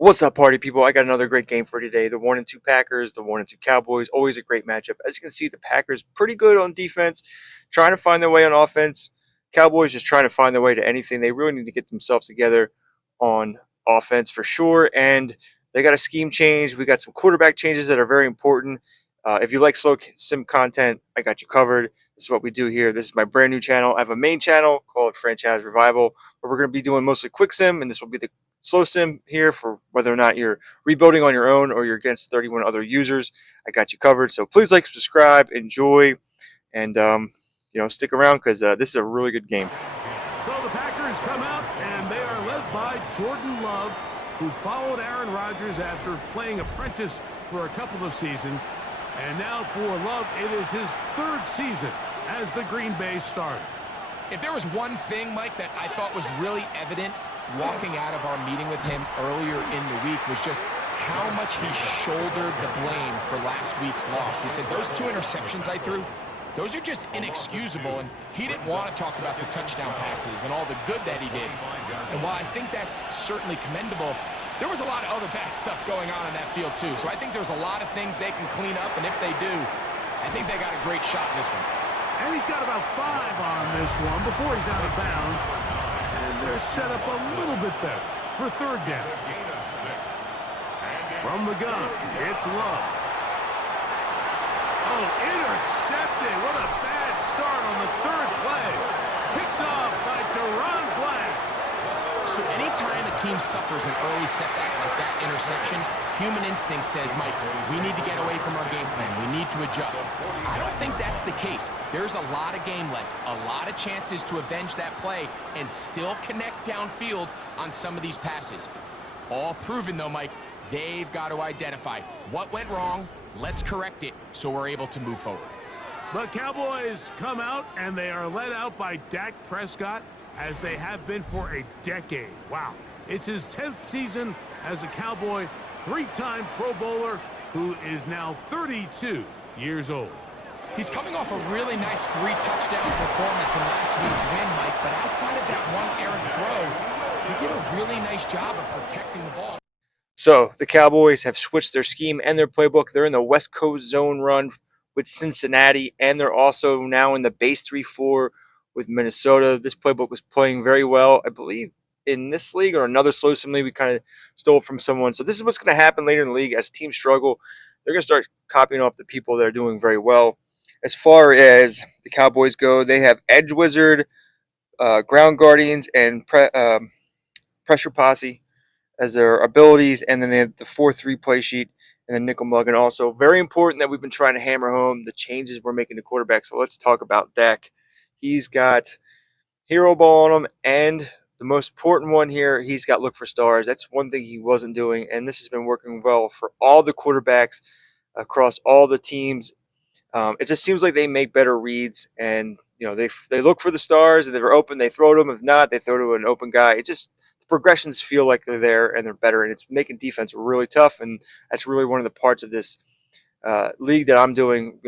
What's up, party people? I got another great game for today. The 1-2 Packers, the 1-2 Cowboys. Always a great matchup. As you can see, the Packers pretty good on defense, trying to find their way on offense. Cowboys just trying to find their way to anything. They really need to get themselves together on offense for sure. And they got a scheme change. We got some quarterback changes that are very important. If you like slow sim content, I got you covered. This is what we do here. This is my brand new channel. I have a main channel called Franchise Revival, where we're going to be doing mostly quick sim, and this will be the slow sim here for whether or not you're rebuilding on your own or you're against 31 other users. I got you covered. So please like, subscribe, enjoy, and stick around because this is a really good game. So the Packers come out and they are led by Jordan Love, who followed Aaron Rodgers after playing apprentice for a couple of seasons. And now for Love, it is his third season as the Green Bay starter. If there was one thing, Mike, that I thought was really evident walking out of our meeting with him earlier in the week was just how much he shouldered the blame for last week's loss. He said, those 2 interceptions I threw, those are just inexcusable, and he didn't want to talk about the touchdown passes and all the good that he did. And while I think that's certainly commendable, there was a lot of other bad stuff going on in that field too. So I think there's a lot of things they can clean up, and if they do, I think they got a great shot in this one. And he's got about 5 on this one before he's out of bounds. And they're set up a little bit better for third down. From the gun, it's Love. Oh, intercepted. What a bad start on the third play. Picked off by Deron Black. So anytime a team suffers an early setback like that interception, human instinct says, Mike, we need to get away from our game plan. We need to adjust. I don't think that's the case. There's a lot of game left, a lot of chances to avenge that play and still connect downfield on some of these passes. All proven, though, Mike, they've got to identify what went wrong, let's correct it so we're able to move forward. The Cowboys come out, and they are led out by Dak Prescott, as they have been for a decade. Wow. It's his 10th season as a Cowboy, 3-time Pro Bowler, who is now 32 years old. He's coming off a really nice 3-touchdown performance in last week's win, Mike, but outside of that one errant throw, he did a really nice job of protecting the ball. So the Cowboys have switched their scheme and their playbook. They're in the West Coast zone run with Cincinnati, and they're also now in the base 3-4 with Minnesota. This playbook was playing very well, I believe, in this league or another slow sim league we kind of stole from someone. So this is what's going to happen later in the league as teams struggle. They're going to start copying off the people that are doing very well. As far as the Cowboys go, they have Edge Wizard, Ground Guardians, and Pressure Posse as their abilities, and then they have the 4-3 play sheet and the nickel mug. And also very important that we've been trying to hammer home the changes we're making to quarterback. So let's talk about Dak. He's got hero ball on him, and the most important one here, he's got look for stars. That's one thing he wasn't doing, and this has been working well for all the quarterbacks across all the teams. It just seems like they make better reads, and they look for the stars, and if they're open, they throw to them. If not, they throw to an open guy. It just the progressions feel like they're there and they're better, and it's making defense really tough. And that's really one of the parts of this league that I'm doing.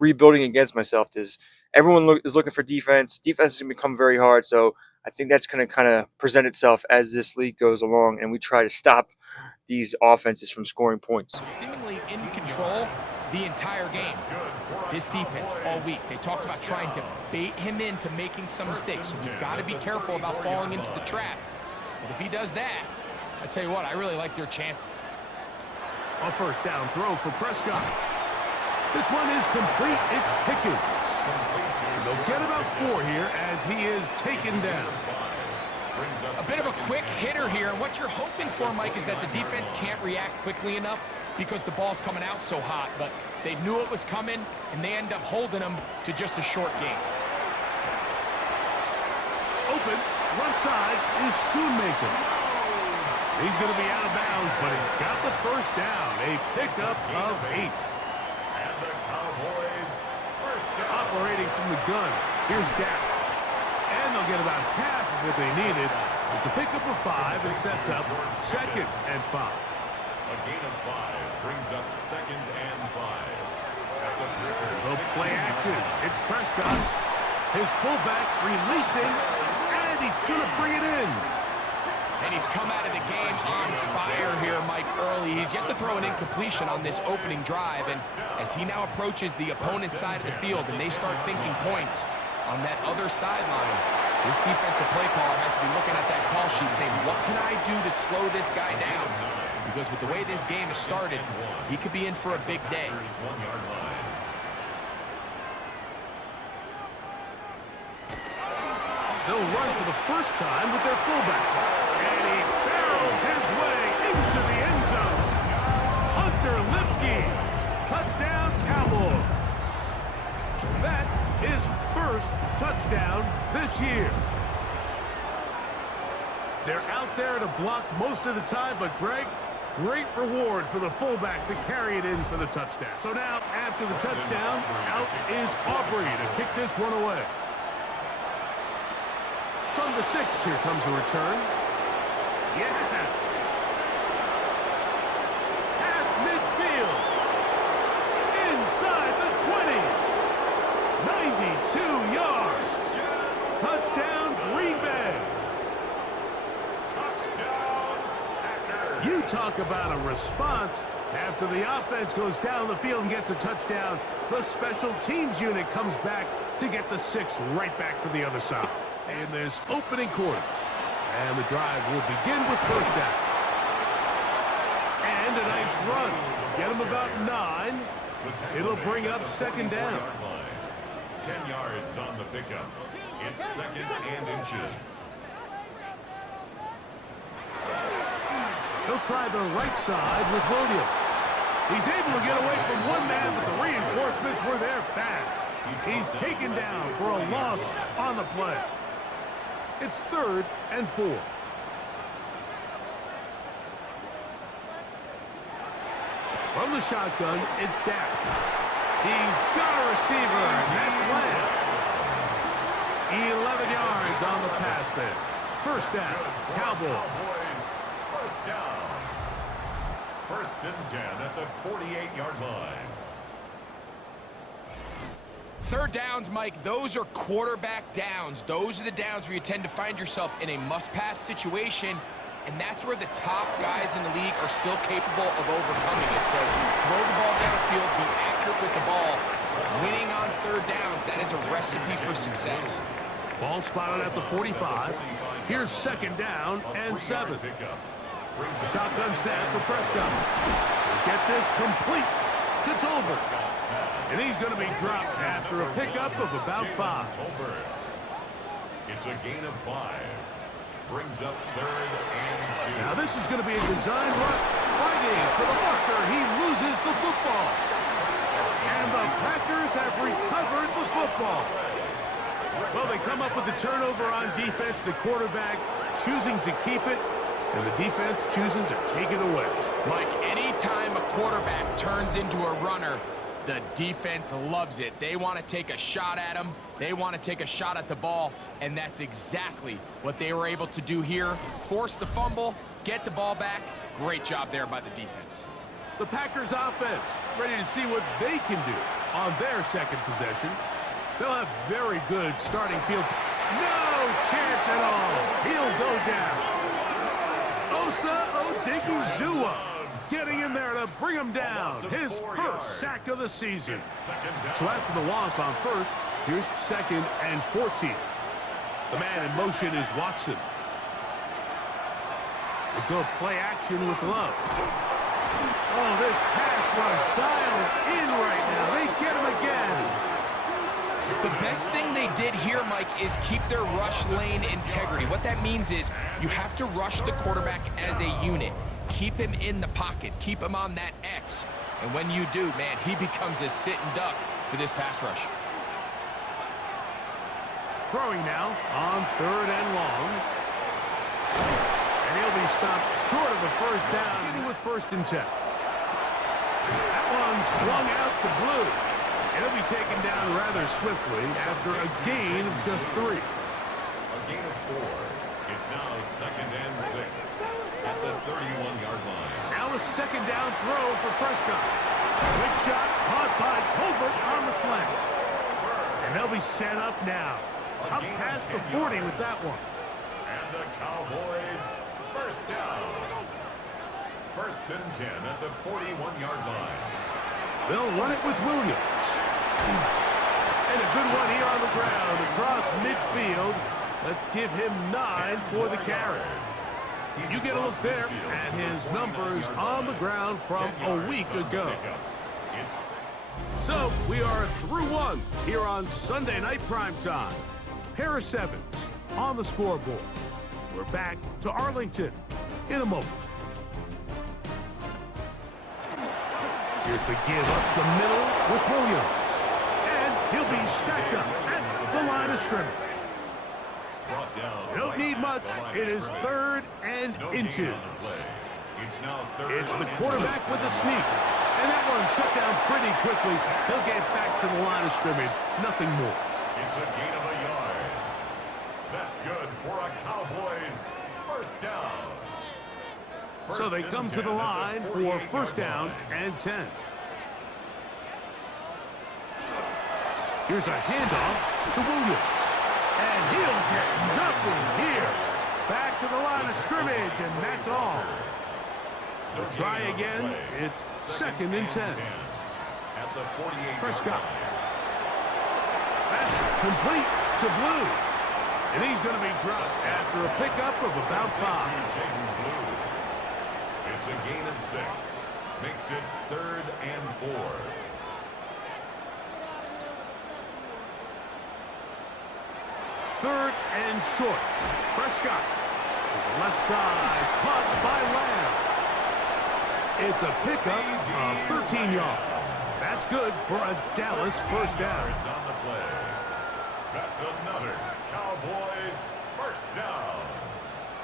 Rebuilding against myself is everyone is looking for defense. Defense is going to become very hard, so I think that's going to kind of present itself as this league goes along, and we try to stop these offenses from scoring points. Seemingly in control the entire game. This defense all week, they talked about trying to bait him into making some mistakes, so he's got to be careful about falling into the trap. But if he does that, I tell you what, I really like their chances. A first down throw for Prescott. This one is complete. It's Pickens. And they'll get about 4 here as he is taken down. A bit of a quick hitter here, and what you're hoping for, Mike, is that the defense can't react quickly enough because the ball's coming out so hot, but they knew it was coming, and they end up holding them to just a short game. Open, left side is Schoonmaker. He's going to be out of bounds, but he's got the first down. A pickup of 8. And the Cowboys operating from the gun. Here's Dak. And they'll get about half of what they needed. It's a pickup of 5 and sets up 2nd and 5. A gain of 5 brings up 2nd and 5. They'll play action. It's Prescott. His fullback releasing, and he's going to bring it in. And he's come out of the game on fire here, He's yet to throw an incompletion on this opening drive, and as he now approaches the opponent's side of the field and they start thinking points on that other sideline, this defensive play caller has to be looking at that call sheet saying, what can I do to slow this guy down? Because with the way this game has started, he could be in for a big day. They'll run for the first time with their fullback. And he barrels his way into the end zone. Hunter Lipke, touchdown Cowboys. That his first touchdown this year. They're out there to block most of the time, but Greg, great reward for the fullback to carry it in for the touchdown. So now, after the touchdown, out is Aubrey to kick this one away. From the 6, here comes a return. Yeah. Past midfield. Inside the 20. 92 yards. Touchdown, Green Bay. Touchdown, Packers. You talk about a response. After the offense goes down the field and gets a touchdown, the special teams unit comes back to get the 6 right back for the other side. In this opening quarter. And the drive will begin with first down. And a nice run. Get him about 9. It'll bring up second down. 10 yards on the pickup. It's second and inches. He'll try the right side with Williams. He's able to get away from one man, but the reinforcements were there fast. He's taken down for a loss on the play. It's 3rd and 4. From the shotgun, it's Dak. He's got a receiver, and that's Lamb. 11 yards on the pass there. First down, Cowboys. First down. 1st and 10 at the 48-yard line. 3rd downs, Mike, those are quarterback downs. Those are the downs where you tend to find yourself in a must-pass situation, and that's where the top guys in the league are still capable of overcoming it. So throw the ball downfield, be accurate with the ball. Winning on 3rd downs, that is a recipe for success. Ball spotted at the 45. Here's 2nd down and 7. Shotgun snap for Prescott. Get this complete to Tolbert. And he's going to be dropped after a pickup of about 5. It's a gain of 5. Brings up 3rd and 2. Now this is going to be a design run. Fighting for the marker. He loses the football. And the Packers have recovered the football. Well, they come up with the turnover on defense. The quarterback choosing to keep it, and the defense choosing to take it away. Mike, anytime a quarterback turns into a runner, the defense loves it. They want to take a shot at him. They want to take a shot at the ball, and that's exactly what they were able to do here. Force the fumble, get the ball back. Great job there by the defense. The Packers offense ready to see what they can do on their 2nd possession. They'll have very good starting field. No chance at all. He'll go down. Osa Odigizua getting in there to bring him down. His first sack of the season. So after the loss on 1st, here's 2nd and 14. The man in motion is Watson. We'll go play action with Love. Oh, this pass rush dialed in right now. They get him again. The best thing they did here, Mike, is keep their rush lane integrity. What that means is you have to rush the quarterback as a unit. Keep him in the pocket. Keep him on that X. And when you do, man, he becomes a sitting duck for this pass rush. Throwing now on 3rd and long. And he'll be stopped short of a first down. Getting with 1st and 10. That one swung out to Blue. And he'll be taken down rather swiftly after a gain of just 3. A gain of 4. It's now 2nd and 6 at the 31-yard line. Now a 2nd down throw for Prescott. Quick shot caught by Tolbert on the slant. And they'll be set up now. Up past the 40 with that one. And the Cowboys first down. First and 10 at the 41-yard line. They'll run it with Williams. And a good one here on the ground across midfield. Let's give him 9 for the carry. You get a look there at his numbers on the ground from a week ago. So we are through one here on Sunday Night Primetime. Pair of sevens on the scoreboard. We're back to Arlington in a moment. Here's the give up the middle with Williams. And he'll be stacked up at the line of scrimmage. Don't need much. It is 3rd and inches. It's the quarterback with the sneak. And that one shut down pretty quickly. He'll get back to the line of scrimmage. Nothing more. It's a gain of a yard. That's good for a Cowboys first down. So they come to the line for first down and 10. Here's a handoff to Williams. And he'll get nothing here. Back to the line of scrimmage, and that's all. They'll try again. It's 2nd and 10. At the 48. Prescott. That's complete to Blue. And he's going to be dropped after a pickup of about 5. It's a gain of 6. Makes it 3rd and 4. Third and short. Prescott to the left side. Caught by Lamb. It's a pickup of 13 yards. That's good for a Dallas first down. It's on the play. That's another Cowboys first down.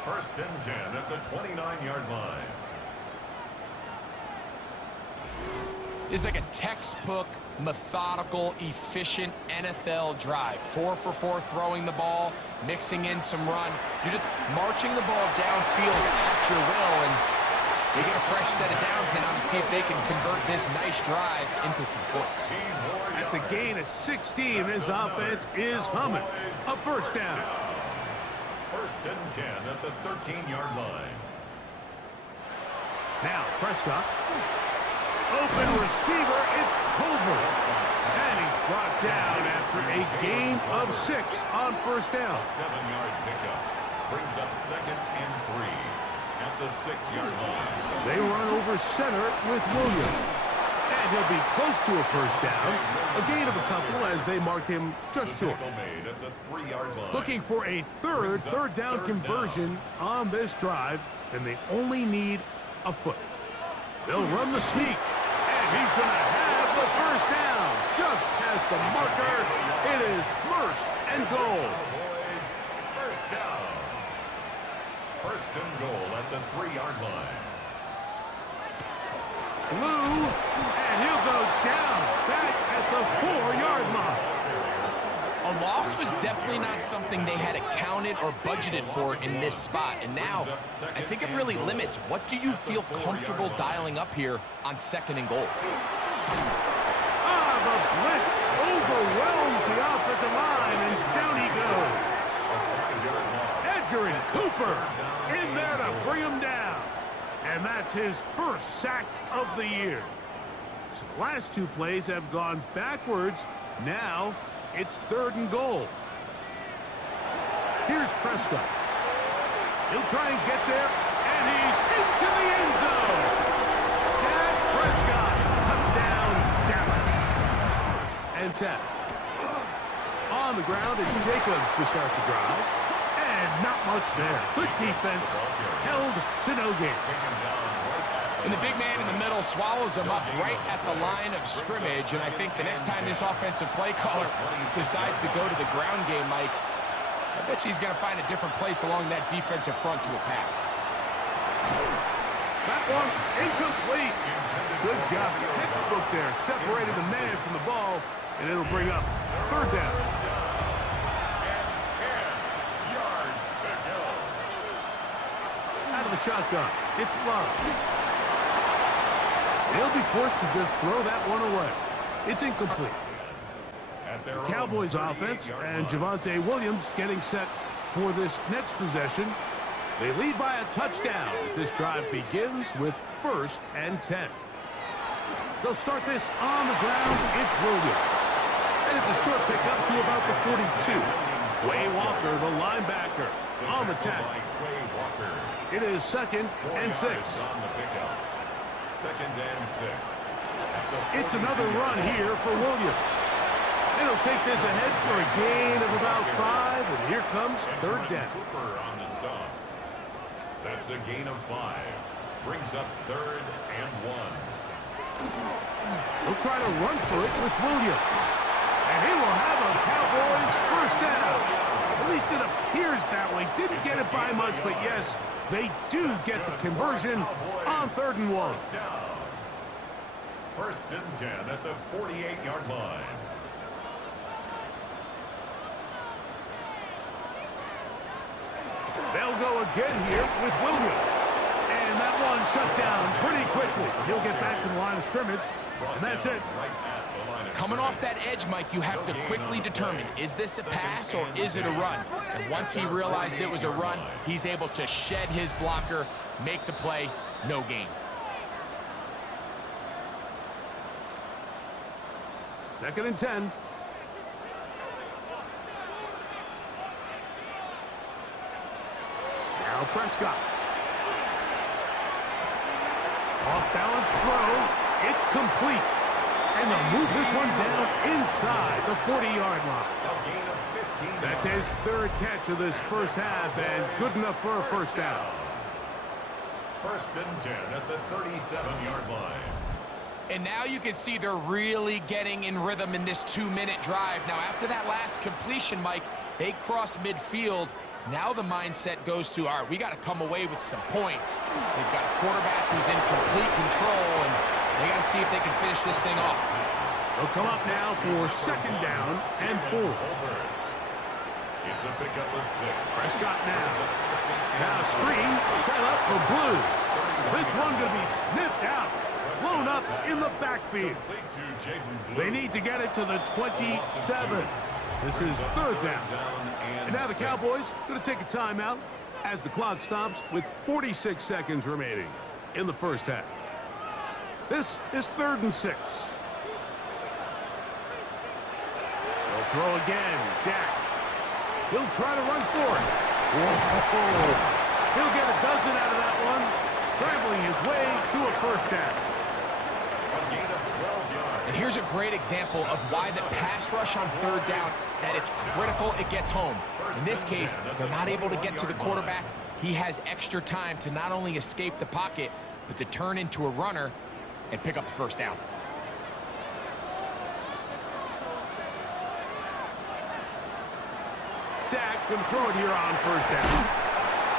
1st and 10 at the 29-yard line. It's like a textbook, methodical, efficient NFL drive. 4 for 4 throwing the ball, mixing in some run. You're just marching the ball downfield at your will, and they get a fresh set of downs now to see if they can convert this nice drive into some points. That's a gain of 16. This offense is humming. A first down. 1st and 10 at the 13-yard line. Now Prescott. Open receiver, it's Tolbert. And he's brought down after a gain of 6 on first down. A 7-yard pickup brings up 2nd and 3 at the 6-yard line. They run over center with Williams. And he'll be close to a first down. A gain of a couple as they mark him just short. Made at the 3-yard line. Looking for a third down conversion on this drive, and they only need a foot. They'll run the sneak. He's going to have the first down. Just past the marker. It is 1st and goal. First down. 1st and goal at the 3-yard line. Blue, and he'll go down back at the 4-yard line. A loss was definitely not something they had accounted or budgeted for in this spot. And now, I think it really limits what do you feel comfortable dialing up here on 2nd and goal. The blitz overwhelms the offensive line, and down he goes. Edger and Cooper in there to bring him down. And that's his first sack of the year. So the last 2 plays have gone backwards. Now it's 3rd and goal. Here's Prescott. He'll try and get there, and he's into the end zone. Dak Prescott, touchdown, Dallas. And 10. On the ground, it's Jacobs to start the drive. And not much there. Good defense, held to no gain. And the big man in the middle swallows him up right at the line of scrimmage. And I think the next time this offensive play caller decides to go to the ground game, Mike, I bet you he's going to find a different place along that defensive front to attack. That one incomplete. Good job. Textbook there. Separated the man from the ball, and it'll bring up 3rd down. Out of the shotgun. It's Love. He'll be forced to just throw that one away. It's incomplete. The Cowboys offense and Javonte Williams getting set for this next possession. They lead by a touchdown as this drive begins with 1st and 10. They'll start this on the ground. It's Williams. And it's a short pickup to about the 42. Quay Walker, the linebacker, on the tackle. It is 2nd and 6. On the pickup. 2nd and 6. It's another run here for Williams. And he'll take this ahead for a gain of about 5. And here comes 3rd down. Cooper on the stop. That's a gain of 5. Brings up 3rd and 1. He'll try to run for it with Williams. And he will have a Cowboys 1st down. At least it appears that way. Didn't get it by much, but yes, they do get the conversion on 3rd and 1. 1st and 10 at the 48-yard line. They'll go again here with Williams. And that one shut down pretty quickly. He'll get back to the line of scrimmage, and that's it. Coming off that edge, Mike, you have to quickly determine, is this a pass or is it a run? And once he realized it was a run, he's able to shed his blocker, make the play, no gain. 2nd and 10. Now Prescott. Off-balance throw. It's complete. And they'll move this one down inside the 40-yard line. That's his 3rd catch of this 1st half, and good enough for a 1st down. 1st and 10 at the 37-yard line. And now you can see they're really getting in rhythm in this 2-minute drive. Now, after that last completion, Mike, they cross midfield. Now the mindset goes to, all right, we got to come away with some points. They've got a quarterback who's in complete control, and they got to see if they can finish this thing off. They'll come up now for 2nd down and 4. It's a pickup of 6. Prescott now. Now screen set up for Blues. This one going to be sniffed out. Blown up in the backfield. They need to get it to the 27. This is 3rd down. And now the Cowboys going to take a timeout as the clock stops with 46 seconds remaining in the 1st half. This is 3rd and 6. They'll throw again. Dak. He'll try to run for it. Whoa. He'll get a dozen out of that one, scrambling his way to a 1st down. And here's a great example of why the pass rush on 3rd down, that it's critical it gets home. In this case, they're not able to get to the quarterback. He has extra time to not only escape the pocket, but to turn into a runner and pick up the 1st down. Dak can throw it here on 1st down.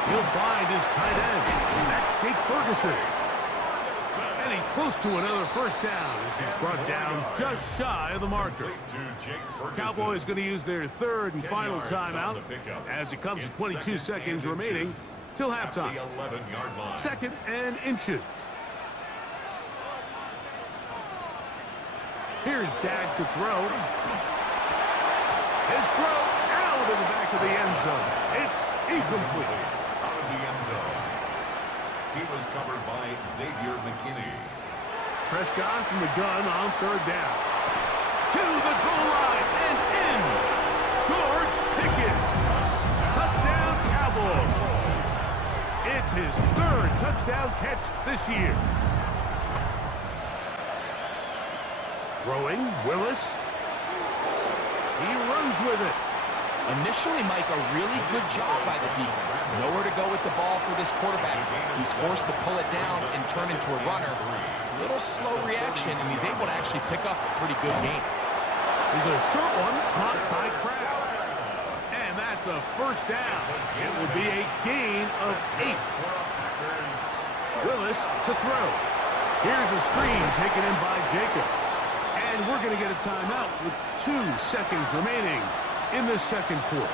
He'll find his tight end. That's Jake Ferguson. And he's close to another 1st down as he's brought down just shy of the marker. Cowboys going to use their 3rd and final timeout as it comes to 22 seconds remaining till halftime. 2nd and inches. Here's Dak to throw. His throw out of the back of the end zone. It's incomplete. Out of the end zone. He was covered by Xavier McKinney. Prescott from the gun on 3rd down. To the goal line and in. George Pickens. Touchdown Cowboys. It's his 3rd touchdown catch this year. Throwing, Willis. He runs with it. Initially, Mike, a really good job by the defense. Nowhere to go with the ball for this quarterback. He's forced to pull it down and turn into a runner. Little slow reaction, and he's able to actually pick up a pretty good game. There's a short one caught by Kraft. And that's a 1st down. It will be a gain of 8. Willis to throw. Here's a screen taken in by Jacobs. And we're going to get a timeout with 2 seconds remaining in the 2nd quarter.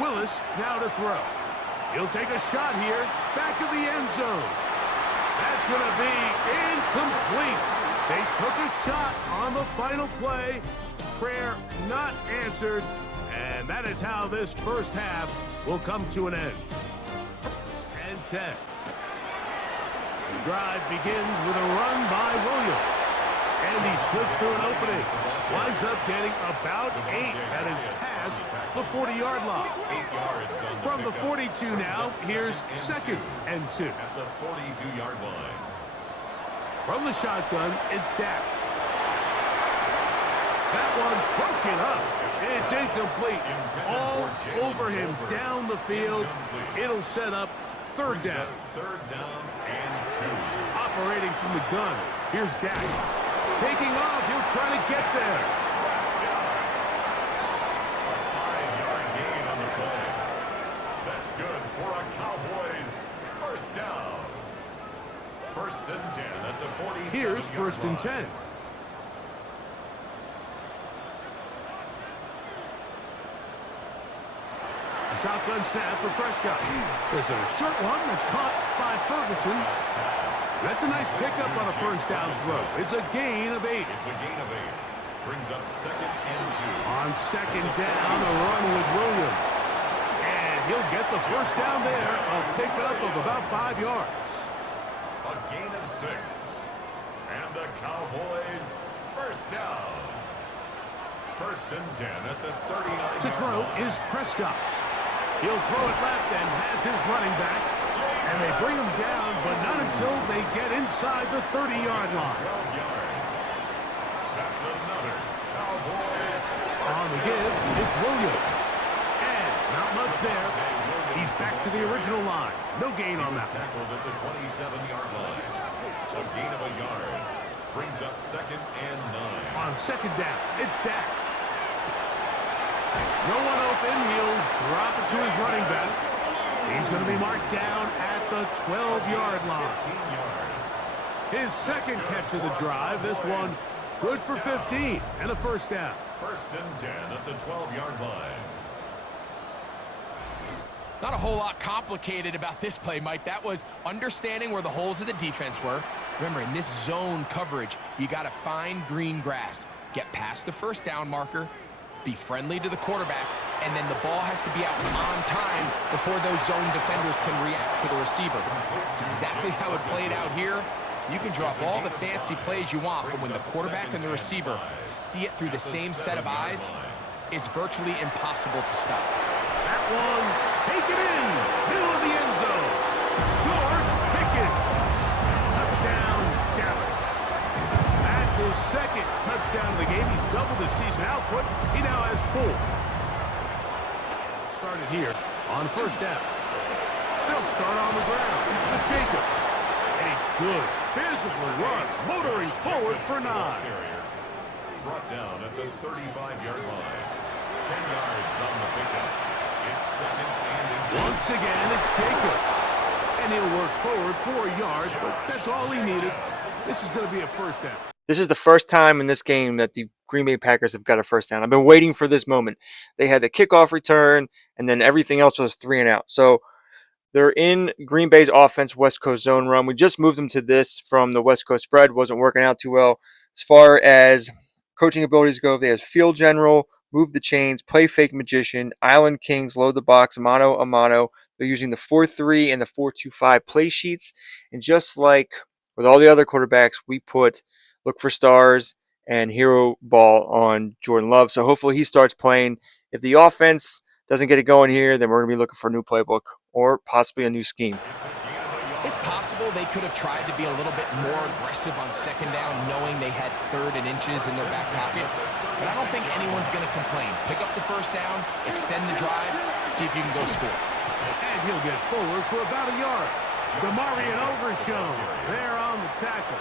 Willis now to throw. He'll take a shot here, back of the end zone. That's going to be incomplete. They took a shot on the final play. Prayer not answered, And that is how this first half will come to an end. And 10. The drive begins with a run by Williams. And he slips through an opening. Winds up getting about 8. That is past the 40-yard line. From the 42 now, here's 2nd and 2. At the 42-yard line. From the shotgun, it's Dak. That one broken up. It's incomplete. All over him down the field. It'll set up 3rd down. 3rd down and 2. Operating from the gun. Here's Dak. Taking off. He'll try to get there. A 5-yard gain on the play. That's good for a Cowboys first down. 1st and 10 at the 47-yard line. Here's 1st and 10. A shotgun snap for Prescott. There's a short one that's caught by Ferguson. That's a nice pickup on a first down throw. It's a gain of 8. It's a gain of 8. Brings up 2nd and 2. On 2nd down, a run with Williams. And he'll get the first down there. A pickup of about 5 yards. A gain of 6. And the Cowboys first down. 1st and 10 at the 39-yard To throw line. is Prescott. He'll throw it left and has his running back. And they bring him down, but not until they get inside the 30-yard line. 12 yards. That's another Cowboys On the give, it's Williams. And not much there. He's back to the original line. No gain on that one. tackled at the 27-yard line. A gain of a yard. Brings up 2nd and 9. On 2nd down, it's Dak. No one open. He'll drop it to his running back. He's going to be marked down at the 12-yard line. 15 yards. His 2nd catch of the drive. This one good for 15 and a first down. 1st and 10 at the 12-yard line. Not a whole lot complicated about this play, Mike. That was understanding where the holes of the defense were. Remember, in this zone coverage, you got to find green grass. Get past the first down marker, be friendly to the quarterback, and then the ball has to be out on time before those zone defenders can react to the receiver. It's exactly how it played out here. You can draw up all the fancy plays you want, but when the quarterback and the receiver see it through the same set of eyes, it's virtually impossible to stop. That one, take it in, middle of the end zone. George Pickens. Touchdown, Dallas. That's his 2nd touchdown of the game. He's doubled his season output. He now has 4. Started here on 1st down. They'll start on the ground with Jacobs. A good physical run, motoring forward for 9. Brought down at the 35-yard line. 10 yards on the pickup. It's 2nd and Once again, it's Jacobs. And he'll work forward 4 yards, but that's all he needed. This is going to be a first down. This is the first time in this game that the Green Bay Packers have got a first down. I've been waiting for this moment. They had the kickoff return, and then everything else was 3 and out. So they're in Green Bay's offense, West Coast zone run. We just moved them to this from the West Coast spread. Wasn't working out too well. As far as coaching abilities go, they have field general, move the chains, play fake magician, island kings, load the box, mano a mano. They're using the 4-3 and the 4-2-5 play sheets. And just like with all the other quarterbacks, we put look for stars and hero ball on Jordan Love. So hopefully he starts playing. If the offense doesn't get it going here, then we're going to be looking for a new playbook or possibly a new scheme. It's possible they could have tried to be a little bit more aggressive on 2nd down, knowing they had 3rd and inches in their back pocket. But I don't think anyone's going to complain. Pick up the first down, extend the drive, see if you can go score. And he'll get forward for about a yard. DeMarion Overshown there on the tackle.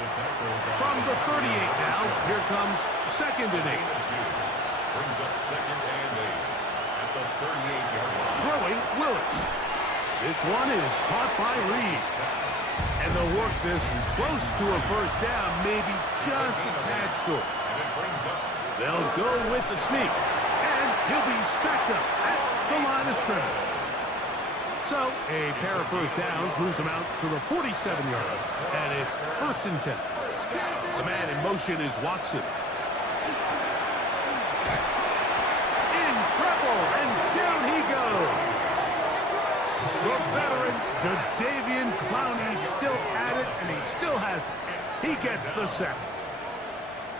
From the 38 now, here comes 2nd and 8. Brings up 2nd and 8 at the 38-yard line. Throwing Willis. This one is caught by Reed. And they'll work this close to a first down, maybe just a tad short. They'll go with the sneak. And he'll be stacked up at the line of scrimmage. So a pair of first downs moves him out to the 47-yard. And it's 1st and 10. The man in motion is Watson. In The veteran, Jadeveon Clowney, still at it, and he still has it. He gets the sack.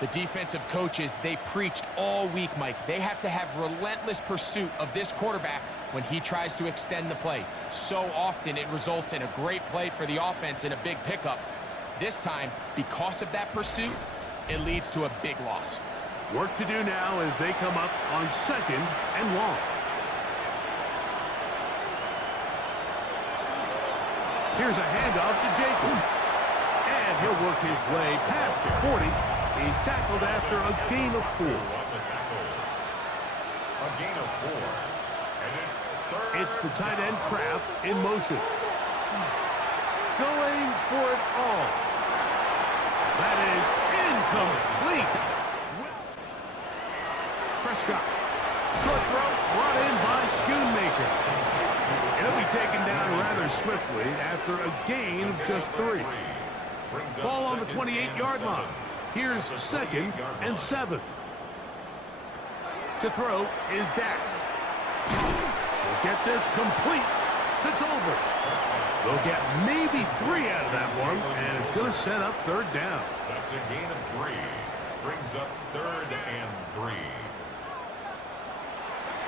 The defensive coaches, they preached all week, Mike. They have to have relentless pursuit of this quarterback when he tries to extend the play. So often it results in a great play for the offense and a big pickup. This time, because of that pursuit, it leads to a big loss. Work to do now as they come up on 2nd and long. Here's a handoff to Jacobs. And he'll work his way past the 40. He's tackled after a gain of 4. A gain of 4. And it's third. It's the tight end Kraft in motion. Going for it all. That is incomplete. Prescott. Short throw brought in by Schoonmaker. It'll be taken down rather swiftly after a gain of just 3. Ball on the 28-yard line. Here's 2nd and 7. To throw is Dak. He'll get this complete to Tolbert. They'll get maybe 3 out of that one, and it's going to set up 3rd down. That's a gain of 3. Brings up 3rd and 3.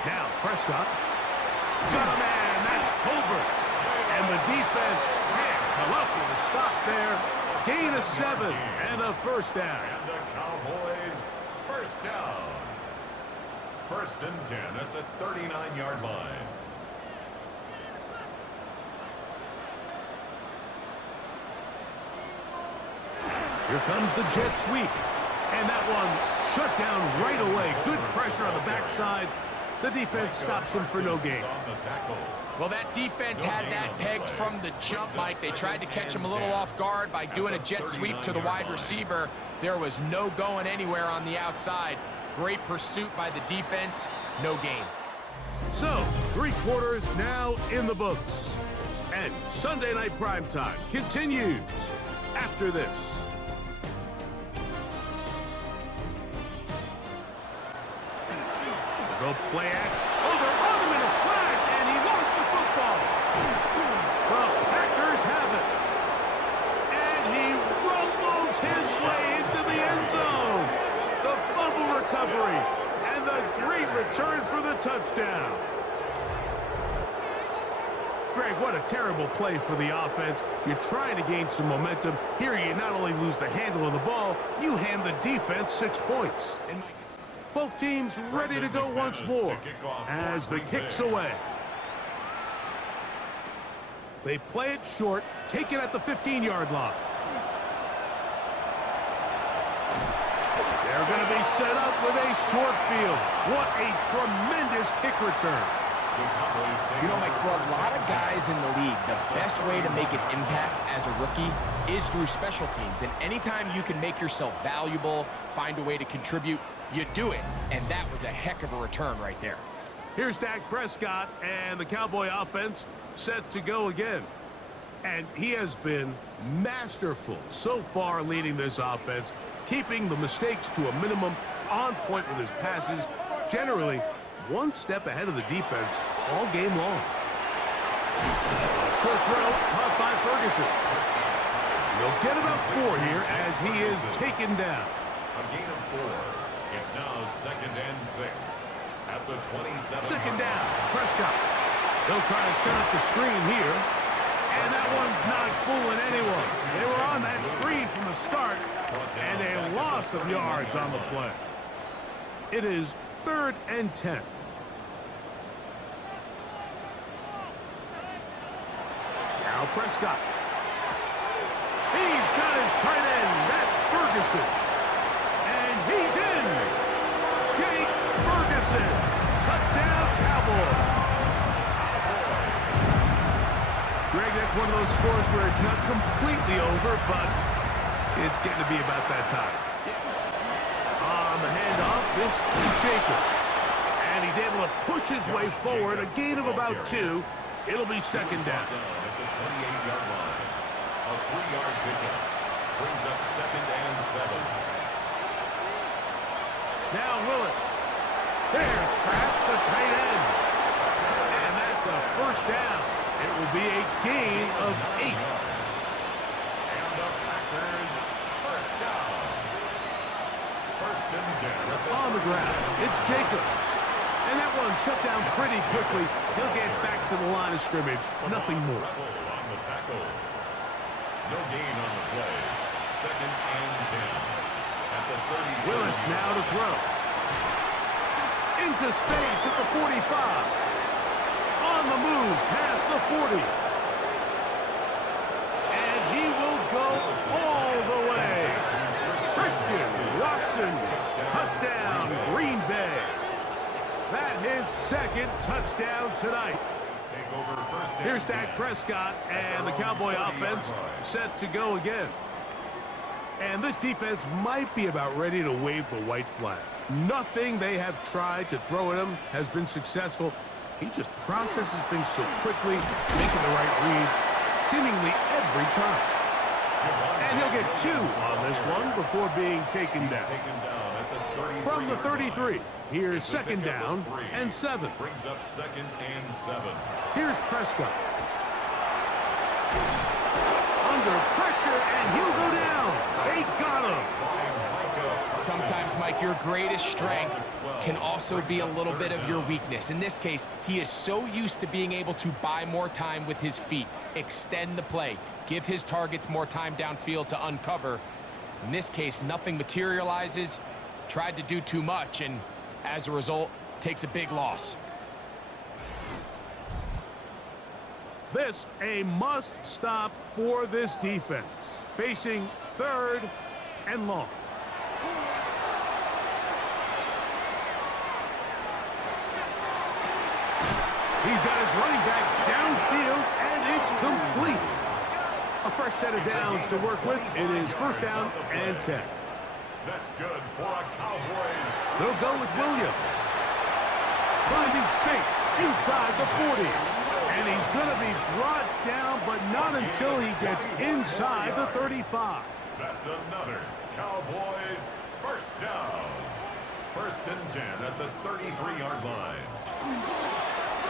Now Prescott. Got a man. That's Tolbert. And the defense can't come up with a stop there. Gain of 7 and a 1st down. And the Cowboys first down. 1st and 10 at the 39-yard line. Here comes the jet sweep. And that one shut down right away. Good pressure on the backside. The defense stops him for no gain. Well, that defense had that pegged from the jump, Mike. They tried to catch him a little off guard by doing a jet sweep to the wide receiver. There was no going anywhere on the outside. Great pursuit by the defense. No gain. So, 3 quarters now in the books. And Sunday Night Primetime continues after this. Go play action. Oh, they're on him in a flash, and he lost the football. The Packers have it. And he rumbles his way into the end zone. The fumble recovery, and the great return for the touchdown. Greg, what a terrible play for the offense. You're trying to gain some momentum. Here you not only lose the handle of the ball, you hand the defense 6 points. Both teams ready to go once more as the kick's away. They play it short, take it at the 15-yard line. They're going to be set up with a short field. What a tremendous kick return. You know, Mike, for a lot of guys in the league, the best way to make an impact as a rookie is through special teams. And anytime you can make yourself valuable, find a way to contribute, you do it. And that was a heck of a return right there. Here's Dak Prescott and the Cowboy offense set to go again. And he has been masterful so far leading this offense, keeping the mistakes to a minimum, on point with his passes, generally one step ahead of the defense all game long. Short throw caught by Ferguson. He'll get about 4 here as he is taken down. A gain of 4. It's now 2nd and 6 at the 27. 2nd down, Prescott. They'll try to set up the screen here. And that one's not fooling anyone. They were on that screen from the start, and a loss of yards on the play. It is 3rd and 10. Now Prescott. He's got his tight end. That's Ferguson. And he's in. Jake Ferguson. Touchdown, Cowboys. Greg, that's one of those scores where it's not completely over, but it's getting to be about that time. On the handoff, this is Jacobs. And he's able to push his way forward, a gain of about 2. It'll be 2nd down. At the 28-yard line. A 3-yard pickup. Brings up 2nd and 7. Now Willis. There's Kraft, the tight end. And that's a 1st down. It will be a gain of 8. And the Packers first down. First and 10. On the ground, it's Jacobs. And that one shut down pretty quickly. He'll get back to the line of scrimmage. Nothing more. On the tackle. No gain on the play. Second and 10. At the 30. Willis now to throw. Into space at the 45. On the move past the 40. And he will go all the way. Christian Watson, touchdown, Green Bay. That his second touchdown tonight. Here's Dak Prescott and the Cowboy offense set to go again. And this defense might be about ready to wave the white flag. Nothing they have tried to throw at him has been successful. He just processes things so quickly, making the right read, seemingly every time. And he'll get 2 on this one before being taken down. From the 33, here's second down and 7. Brings up second and 7. Here's Prescott. Under pressure, and he'll go down. They got him. Sometimes, Mike, your greatest strength can also be a little bit of your weakness. In this case, he is so used to being able to buy more time with his feet, extend the play, give his targets more time downfield to uncover. In this case, nothing materializes, tried to do too much, and as a result, takes a big loss. This a must-stop for this defense. Facing 3rd and long. He's got his running back downfield, and it's complete. A fresh set of downs to work with. It is first down and 10. That's good for a Cowboys. They'll go with Williams. Finding space inside the 40. And he's going to be brought down, but not until he gets inside the 35. That's another Cowboys first down. First and 10 at the 33-yard line.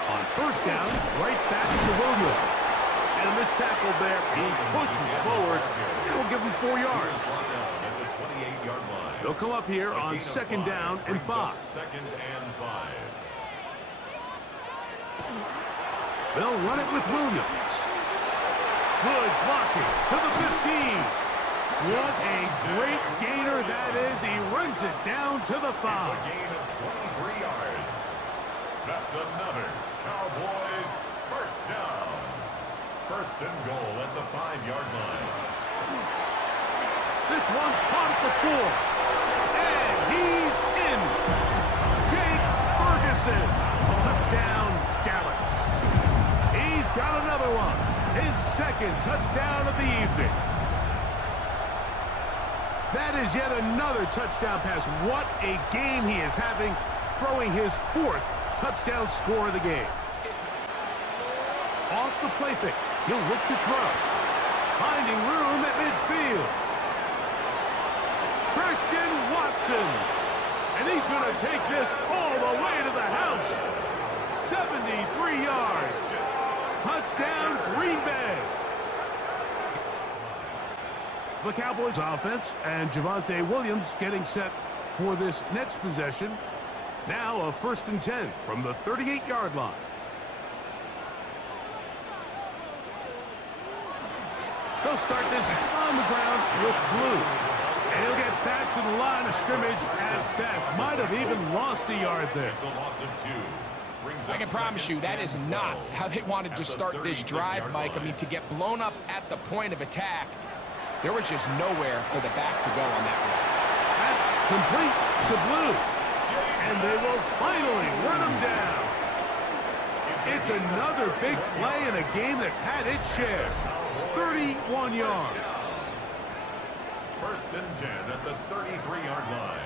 On first down, right back to Williams. And this tackle there, he pushes forward. It'll give him 4 yards. At the 28-yard line. They'll come up here on second down and 5. Second and 5. They'll run it with Williams. Good blocking to the 15. What a great gainer that is. He runs it down to the 5. It's a gain of 23 yards. That's another Cowboys first down. First and goal at the 5-yard line. This one caught at the 4. And he's in. Jake Ferguson. Touchdown, Dallas. He's got another one. His second touchdown of the evening. That is yet another touchdown pass. What a game he is having, throwing his 4th touchdown score of the game. Off the play fake, he'll look to throw. Finding room at midfield. Christian Watson. And he's going to take this all the way to the house. 73 yards. Touchdown, Green Bay. The Cowboys offense and Javonte Williams getting set for this next possession. Now a first and 10 from the 38-yard line. They'll start this on the ground with Blue. And he'll get back to the line of scrimmage at best. Might have even lost a yard there. It's a loss of 2. I can promise you that is not how they wanted to start this drive, Mike. I mean, to get blown up at the point of attack, there was just nowhere for the back to go on that run. That's complete to Blue. And they will finally run him down. It's another big play in a game that's had its share. 31 yards. First and 10 at the 33-yard line.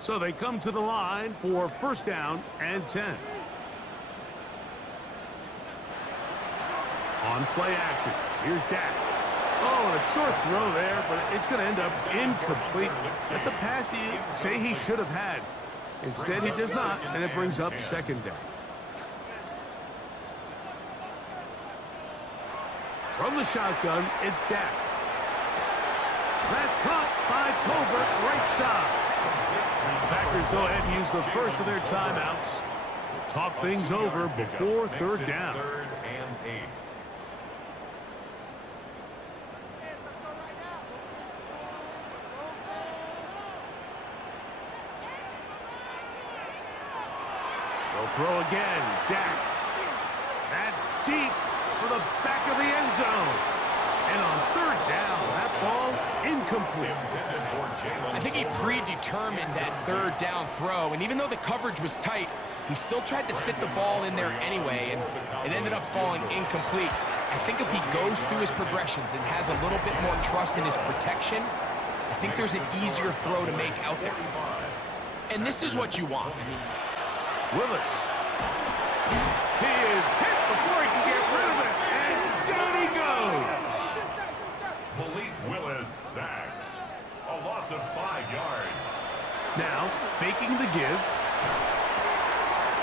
So they come to the line for first down and 10. On play action, here's Dak. Oh, and a short throw there, but it's going to end up incomplete. That's a pass you say he should have had. Instead, he does not, and it brings up second down. From the shotgun, it's Dak. That's caught by Tolbert, right side. The Packers go ahead and use the first of their timeouts. Talk things over before third down. Third and 8. They'll throw again. Dak. That's deep for the back of the end zone. And on third down, that ball incomplete. I think he predetermined that third down throw, and even though the coverage was tight, he still tried to fit the ball in there anyway, and it ended up falling incomplete. I think if he goes through his progressions and has a little bit more trust in his protection, I think there's an easier throw to make out there. And this is what you want. Willis. He is hit before he can get rid of it, and down he goes. Malik Willis sacked. A loss of 5 yards. Now, faking the give.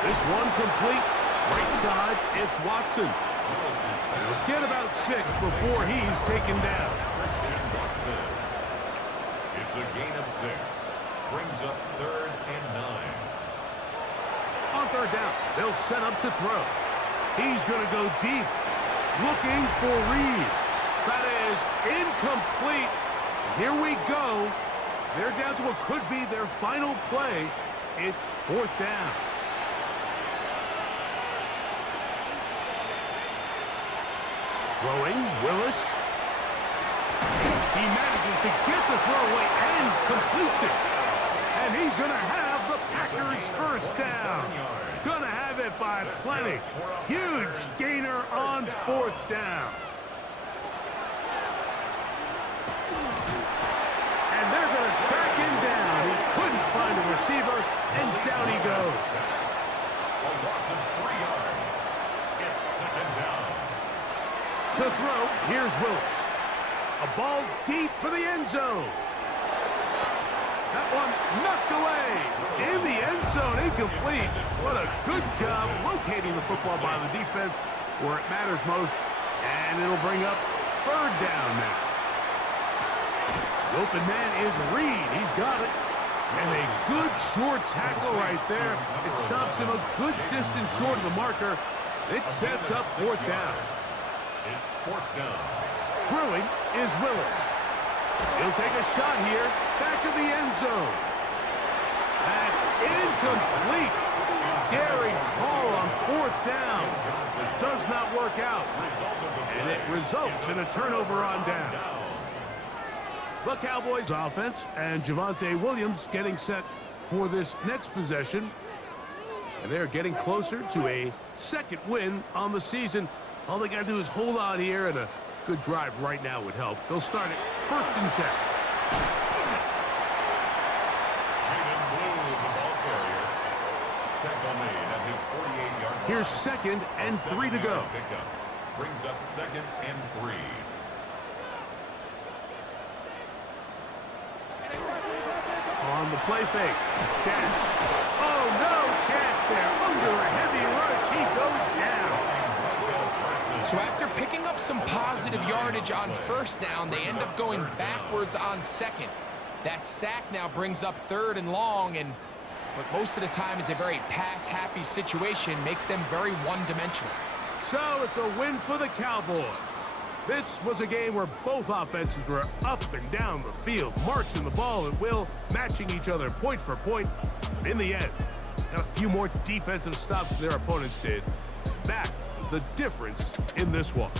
This one complete. Right side, it's Watson. He'll get about 6 before he's taken down. Christian Watson. It's a gain of 6. Brings up third and 9. On third down, they'll set up to throw. He's going to go deep, looking for Reed. That is incomplete. Here we go. They're down to what could be their final play. It's fourth down. Throwing, Willis. He manages to get the throw away and completes it. And he's going to have the Packers first down. Going to have it by plenty. Huge gainer on fourth down. And they're going to track him down. He couldn't find a receiver, and down he goes. A loss of 3 yards. It's second down. To throw, here's Willis. A ball deep for the end zone. That one knocked away. In the end zone, incomplete. What a good job locating the football by the defense where it matters most. And it'll bring up third down now. The open man is Reed. He's got it. And a good short tackle right there. It stops him a good distance short of the marker. It sets up fourth down. It's fourth down. Throwing is Willis. He'll take a shot here, back of the end zone. That's incomplete. Daring call on fourth down. It does not work out. And it results in a turnover on down. The Cowboys offense and Javonte Williams getting set for this next possession. And they're getting closer to a second win on the season. All they got to do is hold on here, and a good drive right now would help. They'll start it first and 10. Jaden Blue, the ball carrier. Tackle made at his 48-yard line. Here's second and 3 to go. Pickup brings up second and 3. On the play fake. Dak. Oh, no chance there. Under a heavy rush, he goes down. So after picking up some positive yardage on first down, they end up going backwards on second. That sack now brings up third and long, and what most of the time is a very pass-happy situation makes them very one-dimensional. So it's a win for the Cowboys. This was a game where both offenses were up and down the field, marching the ball at will, matching each other point for point. But in the end, got a few more defensive stops than their opponents did. That was the difference in this one.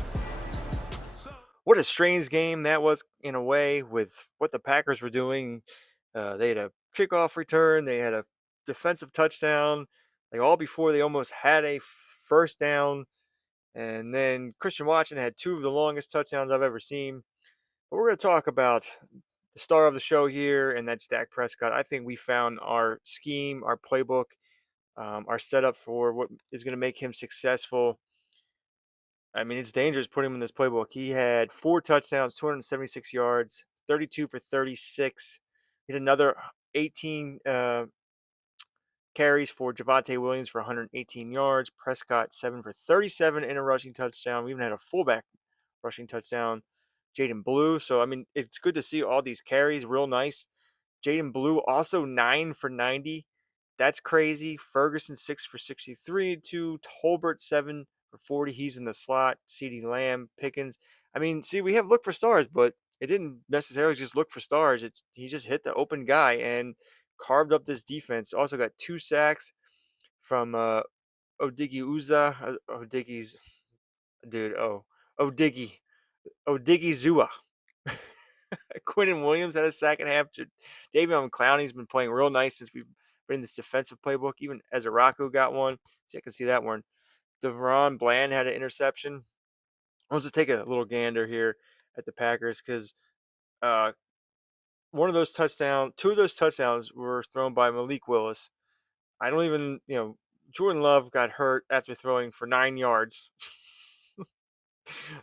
What a strange game that was in a way with what the Packers were doing. They had a kickoff return. They had a defensive touchdown. Like all before they almost had a first down. And then Christian Watson had 2 of the longest touchdowns I've ever seen. But we're going to talk about the star of the show here, and that's Dak Prescott. I think we found our scheme, our playbook, our setup for what is going to make him successful. I mean, it's dangerous putting him in this playbook. He had 4 touchdowns, 276 yards, 32 for 36. He had another 18 carries for Javonte Williams for 118 yards. Prescott 7 for 37 in a rushing touchdown. We even had a fullback rushing touchdown, Jaden Blue. So I mean, it's good to see all these carries. Real nice. Jaden Blue also 9 for 90. That's crazy. Ferguson 6 for 63. To Tolbert 7 for 40. He's in the slot. CeeDee Lamb, Pickens. I mean, see, we have look for stars, but it didn't necessarily just look for stars. He just hit the open guy and carved up this defense. Also got 2 sacks from Odigi Uza. Odigi's dude. Oh, Odigi. Odigi Zua. Quinton Williams had a second half. Davion Clowney's been playing real nice since we've been in this defensive playbook. Even Ezeraku got one. So I can see that one. De'Ron Bland had an interception. I'll just take a little gander here at the Packers because uh, two of those touchdowns were thrown by Malik Willis. I don't even, Jordan Love got hurt after throwing for 9 yards.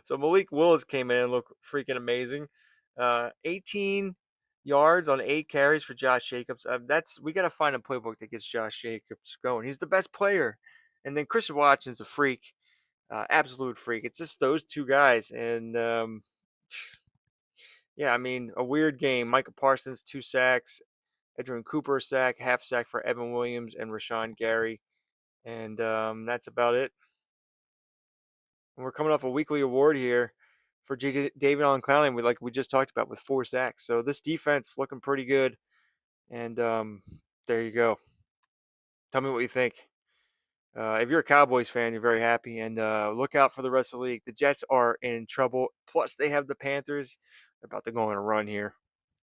So Malik Willis came in and looked freaking amazing. 18 yards on 8 carries for Josh Jacobs. We got to find a playbook that gets Josh Jacobs going. He's the best player, and then Christian Watson's a freak, absolute freak. It's just those two guys, and yeah, I mean a weird game. Micah Parsons 2 sacks, Edwin Cooper a sack, half sack for Evan Williams and Rashawn Gary, and that's about it. And we're coming off a weekly award here for David Allen Clowney, like we just talked about with 4 sacks. So this defense looking pretty good. And there you go. Tell me what you think. If you're a Cowboys fan, you're very happy. And look out for the rest of the league. The Jets are in trouble. Plus, they have the Panthers. They're about to go on a run here.